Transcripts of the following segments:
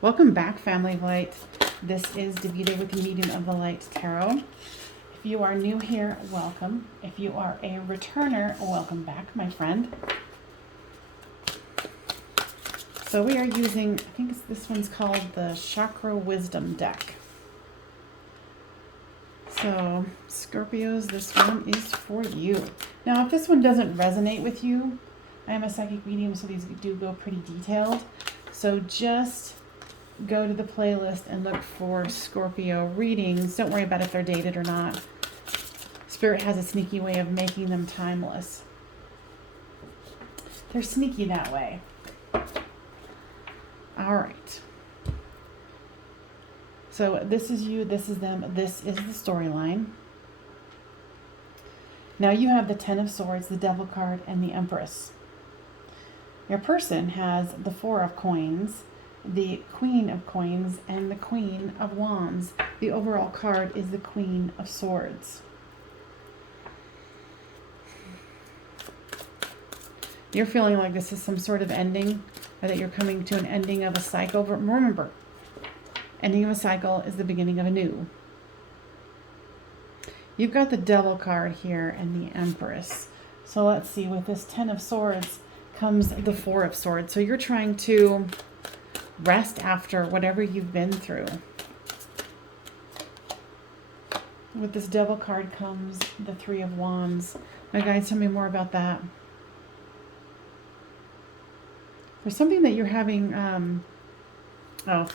Welcome back, family of light. This is Davida with the Medium of the Light Tarot. If you are new here, welcome. If you are a returner, welcome back, my friend. So we are using, I think this one's called the Chakra Wisdom deck. So Scorpios, this one is for you. Now, if this one doesn't resonate with you, I am a psychic medium, so these do go pretty detailed. So just go to the playlist and look for Scorpio readings. Don't worry about if they're dated or not. Spirit has a sneaky way of making them timeless. They're sneaky that way. All right. So this is you, this is them, this is the storyline. Now you have the Ten of Swords, the Devil card, and the Empress. Your person has the Four of Coins, the Queen of Coins, and the Queen of Wands. The overall card is the Queen of Swords. You're feeling like this is some sort of ending, or that you're coming to an ending of a cycle. But remember, ending of a cycle is the beginning of a new. You've got the Devil card here and the Empress. So let's see, with this Ten of Swords comes the Four of Swords. So you're trying to rest after whatever you've been through. With this Devil card comes the Three of Wands. Now guys, tell me more about that. There's something that you're having, what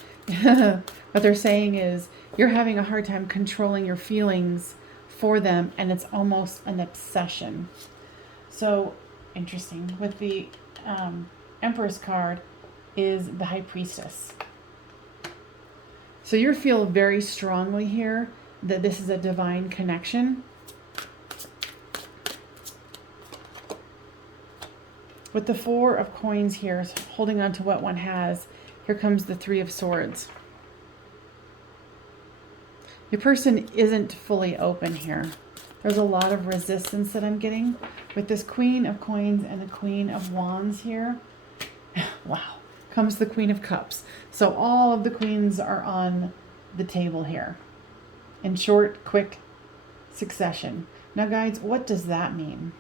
they're saying is you're having a hard time controlling your feelings for them, and it's almost an obsession. So interesting. With the Empress card is the High Priestess. So you feel very strongly here that this is a divine connection. With the Four of Coins here, holding on to what one has, here comes the Three of Swords. Your person isn't fully open here. There's a lot of resistance that I'm getting. With this Queen of Coins and the Queen of Wands here, wow, comes the Queen of Cups. So all of the queens are on the table here in short, quick succession. Now guys, what does that mean?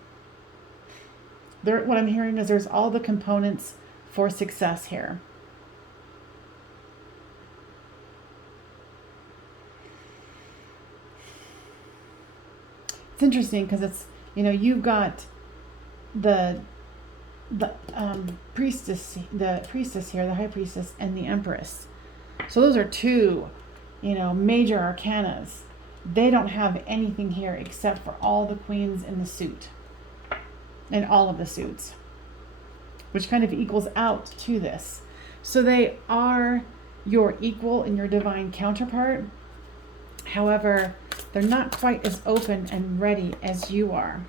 What I'm hearing is there's all the components for success here. It's interesting because it's, you've got the priestess here, the High Priestess, and the Empress. So those are two, major arcanas. They don't have anything here except for all the queens in the suit. And all of the suits, which kind of equals out to this. So they are your equal and your divine counterpart. However, they're not quite as open and ready as you are.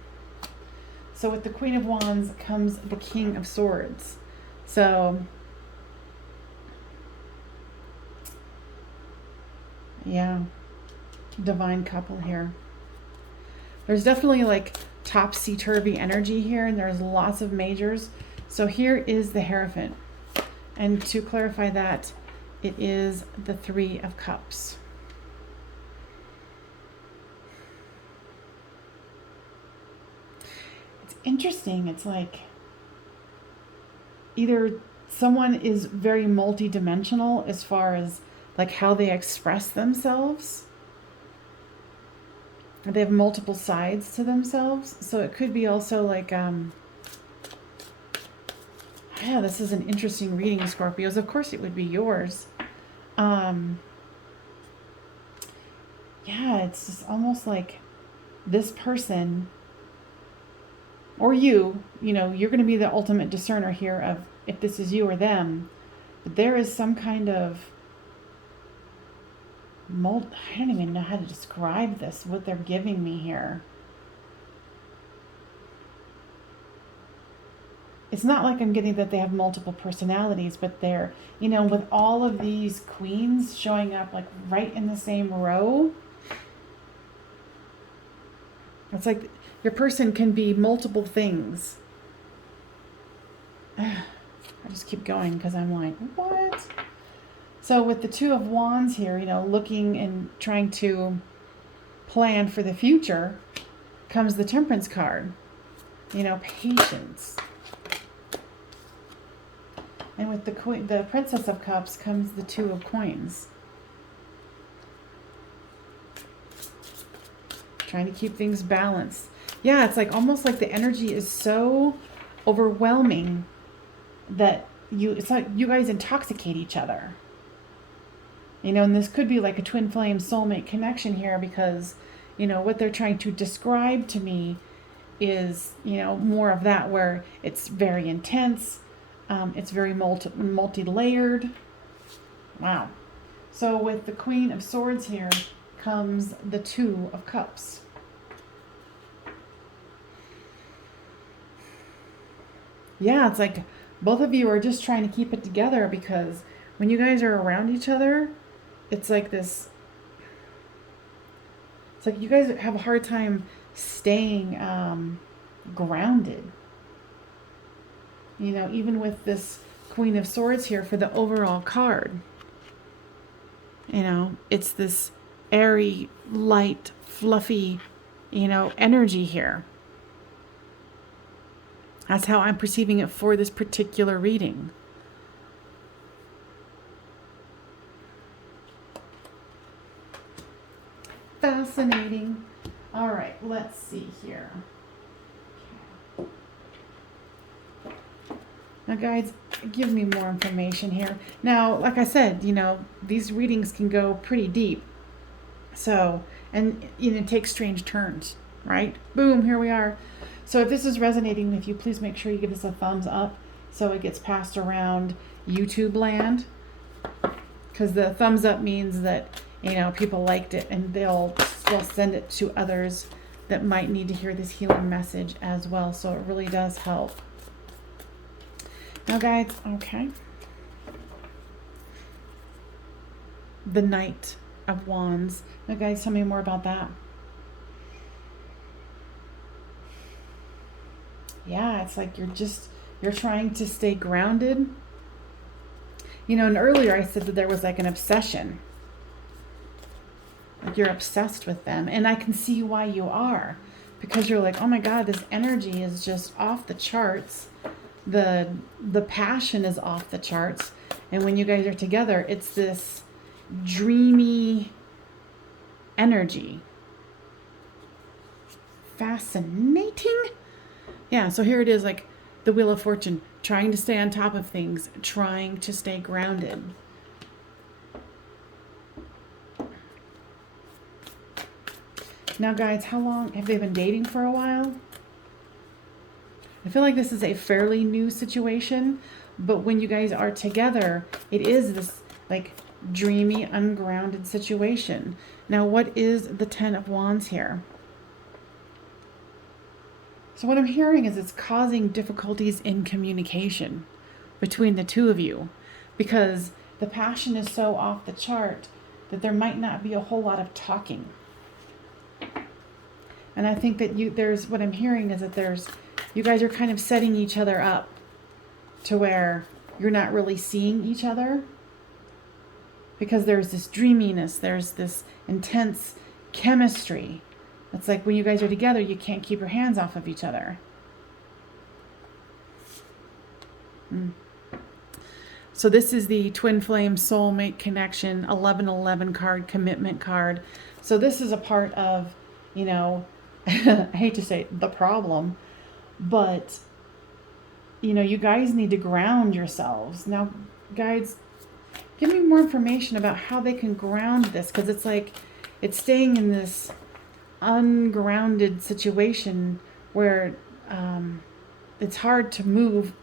So with the Queen of Wands comes the King of Swords. So yeah, divine couple here. There's definitely like topsy-turvy energy here, and there's lots of majors. So here is the Hierophant, and to clarify that, it is the Three of Cups. It's interesting. It's like either someone is very multi-dimensional as far as like how they express themselves. They have multiple sides to themselves. So it could be also like, yeah, this is an interesting reading, Scorpios. Of course it would be yours. Yeah, it's just almost like this person, or you're going to be the ultimate discerner here of if this is you or them. But there is some kind of I don't even know how to describe this, what they're giving me here. It's not like I'm getting that they have multiple personalities, but they're, with all of these queens showing up like right in the same row. It's like your person can be multiple things. I just keep going because I'm like, what? So with the Two of Wands here, you know, looking and trying to plan for the future, comes the Temperance card. You know, patience. And with the Princess of Cups comes the Two of Coins. Trying to keep things balanced. Yeah, it's like almost like the energy is so overwhelming that it's like you guys intoxicate each other. You know, and this could be like a twin flame soulmate connection here, because, you know, what they're trying to describe to me is, you know, more of that, where it's very intense. It's very multi-layered. Wow. So with the Queen of Swords here comes the Two of Cups. Yeah, it's like both of you are just trying to keep it together, because when you guys are around each other, it's like this. It's like you guys have a hard time staying grounded. You know, even with this Queen of Swords here for the overall card. You know, it's this airy, light, fluffy, you know, energy here. That's how I'm perceiving it for this particular reading. Fascinating. All right, let's see here. Now, guys, give me more information here. Now, like I said, you know, these readings can go pretty deep. So, and you know, take strange turns, right? Boom, here we are. So if this is resonating with you, please make sure you give us a thumbs up so it gets passed around YouTube land. Because the thumbs up means that, you know, people liked it, and they'll send it to others that might need to hear this healing message as well. So it really does help. Now, guys, okay. The Knight of Wands. Now, guys, tell me more about that. Yeah, it's like you're trying to stay grounded. You know, and earlier I said that there was like an obsession. Like you're obsessed with them. And I can see why you are. Because you're like, oh my God, this energy is just off the charts. The passion is off the charts. And when you guys are together, it's this dreamy energy. Fascinating. Yeah, so here it is, like the Wheel of Fortune, trying to stay on top of things, trying to stay grounded. Now, guys, how long have they been dating? For a while? I feel like this is a fairly new situation, but when you guys are together, it is this like dreamy, ungrounded situation. Now, what is the Ten of Wands here? So what I'm hearing is it's causing difficulties in communication between the two of you, because the passion is so off the chart that there might not be a whole lot of talking. And I think that what I'm hearing is that you guys are kind of setting each other up to where you're not really seeing each other, because there's this dreaminess, there's this intense chemistry. It's like when you guys are together, you can't keep your hands off of each other. So this is the Twin Flame Soulmate Connection 1111 card, commitment card. So this is a part of, you know, I hate to say it, the problem, but, you know, you guys need to ground yourselves. Now, guys, give me more information about how they can ground this, because it's like it's staying in this ungrounded situation where it's hard to move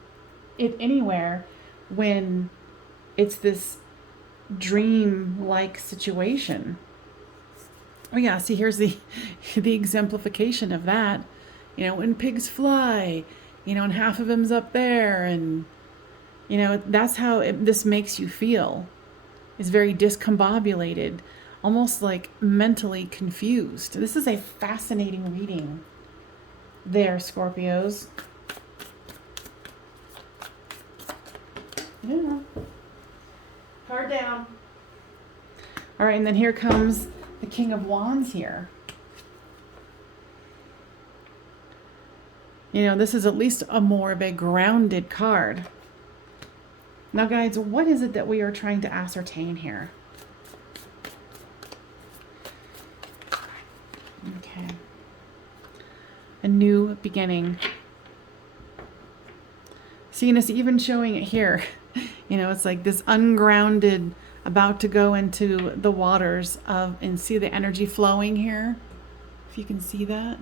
it anywhere when it's this dream-like situation. Oh yeah, see, here's the exemplification of that. You know, when pigs fly, you know, and half of them's up there, and you know, that's how this makes you feel. It's very discombobulated, almost like mentally confused. This is a fascinating reading there, Scorpios. Yeah. Card down. All right, and then here comes the King of Wands here. You know, this is at least a more of a grounded card. Now, guys, what is it that we are trying to ascertain here? Okay. A new beginning. Seeing us even showing it here. You know, it's like this ungrounded, about to go into the waters of, and see the energy flowing here. If you can see that.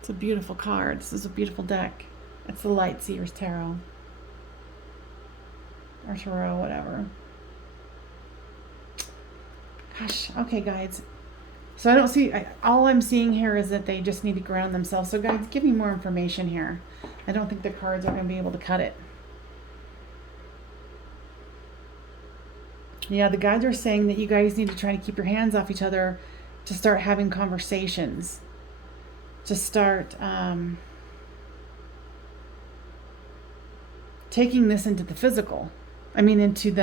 It's a beautiful card. This is a beautiful deck. It's the Light Seers Tarot. Or Tarot, whatever. Gosh, okay, guys. So I don't see, all I'm seeing here is that they just need to ground themselves. So guys, give me more information here. I don't think the cards are going to be able to cut it. Yeah, the guides are saying that you guys need to try to keep your hands off each other to start having conversations. To start taking this into the physical. I mean, into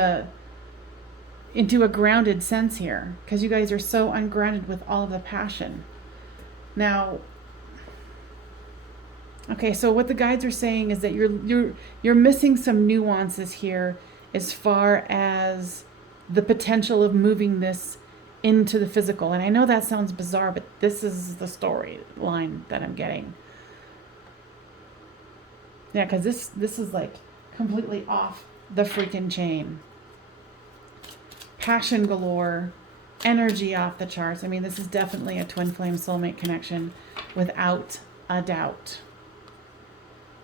a grounded sense here, because you guys are so ungrounded with all of the passion. Now, okay, so what the guides are saying is that you're missing some nuances here as far as the potential of moving this into the physical. And I know that sounds bizarre, but this is the storyline that I'm getting. Yeah, because this is like completely off the freaking chain. Passion galore, energy off the charts. I mean, this is definitely a twin flame soulmate connection without a doubt.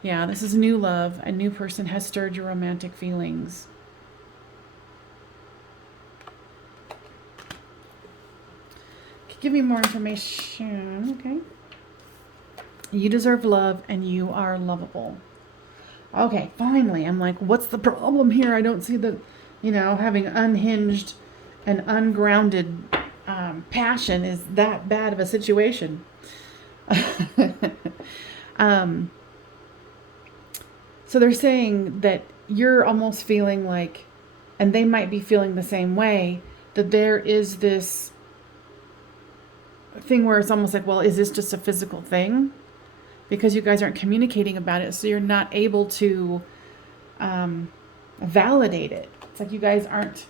Yeah, this is new love. A new person has stirred your romantic feelings. Give me more information. Okay. You deserve love and you are lovable. Okay, finally. I'm like, what's the problem here? I don't see the, you know, having unhinged and ungrounded passion is that bad of a situation. So they're saying that you're almost feeling like, and they might be feeling the same way, that there is this thing where it's almost like, well, is this just a physical thing? Because you guys aren't communicating about it, so you're not able to validate it. It's like you guys aren't,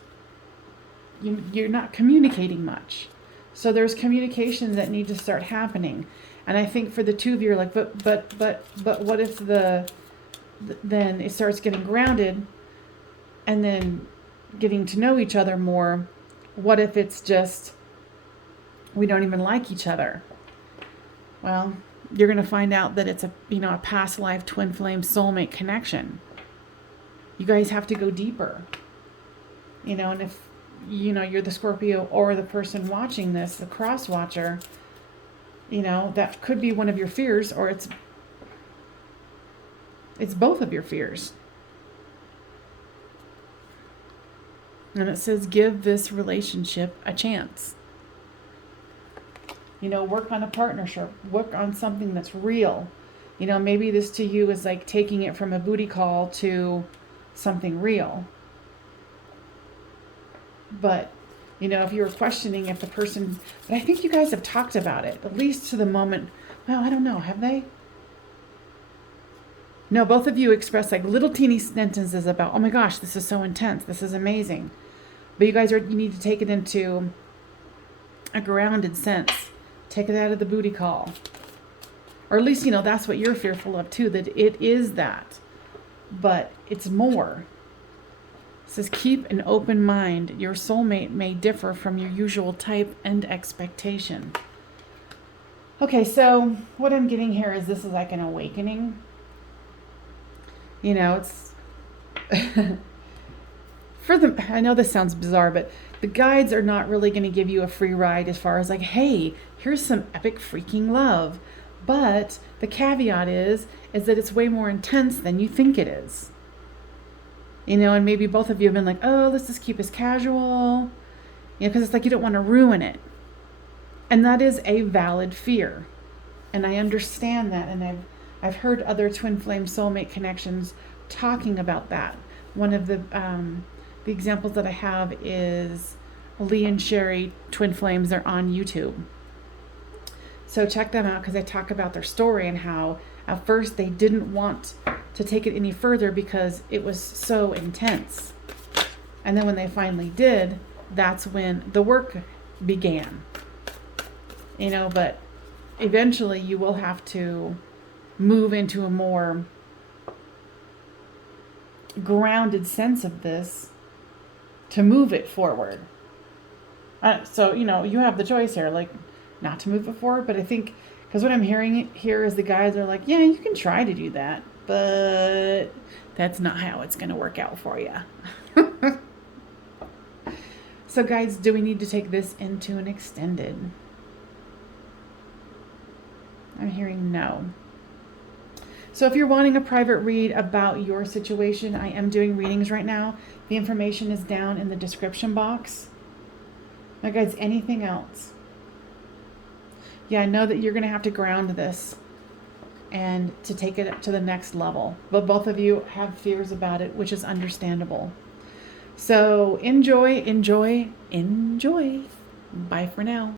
you're not communicating much. So there's communication that needs to start happening. And I think for the two of you, you're like, but what if then it starts getting grounded and then getting to know each other more? What if it's just, we don't even like each other? Well, you're going to find out that it's a past life twin flame soulmate connection. You guys have to go deeper. And if, you're the Scorpio or the person watching this, the cross watcher, that could be one of your fears, or it's both of your fears. And it says, give this relationship a chance. Work on a partnership, work on something that's real. Maybe this to you is like taking it from a booty call to something real. But, if you were questioning if the person, but I think you guys have talked about it, at least to the moment. Well, I don't know, have they? No, both of you expressed like little teeny sentences about, oh my gosh, this is so intense, this is amazing. But you need to take it into a grounded sense. Take it out of the booty call. Or at least, that's what you're fearful of too, that it is that. But it's more. It says, keep an open mind. Your soulmate may differ from your usual type and expectation. Okay, so what I'm getting here is this is like an awakening. It's... I know this sounds bizarre, but the guides are not really going to give you a free ride as far as like, hey, here's some epic freaking love. But the caveat is that it's way more intense than you think it is. And maybe both of you have been like, oh, let's just keep this casual. Because it's like you don't want to ruin it. And that is a valid fear. And I understand that. And I've heard other twin flame soulmate connections talking about that. One of the The examples that I have is Lee and Sherry, Twin Flames. They're on YouTube. So check them out because I talk about their story and how at first they didn't want to take it any further because it was so intense. And then when they finally did, that's when the work began. But eventually you will have to move into a more grounded sense of this to move it forward. So, you have the choice here, like, not to move it forward. But I think, because what I'm hearing here is the guys are like, yeah, you can try to do that, but that's not how it's going to work out for you. So, guys, do we need to take this into an extended? I'm hearing no. So if you're wanting a private read about your situation, I am doing readings right now. The information is down in the description box. Now, guys, anything else? Yeah, I know that you're going to have to ground this and to take it up to the next level. But both of you have fears about it, which is understandable. So enjoy, enjoy, enjoy. Bye for now.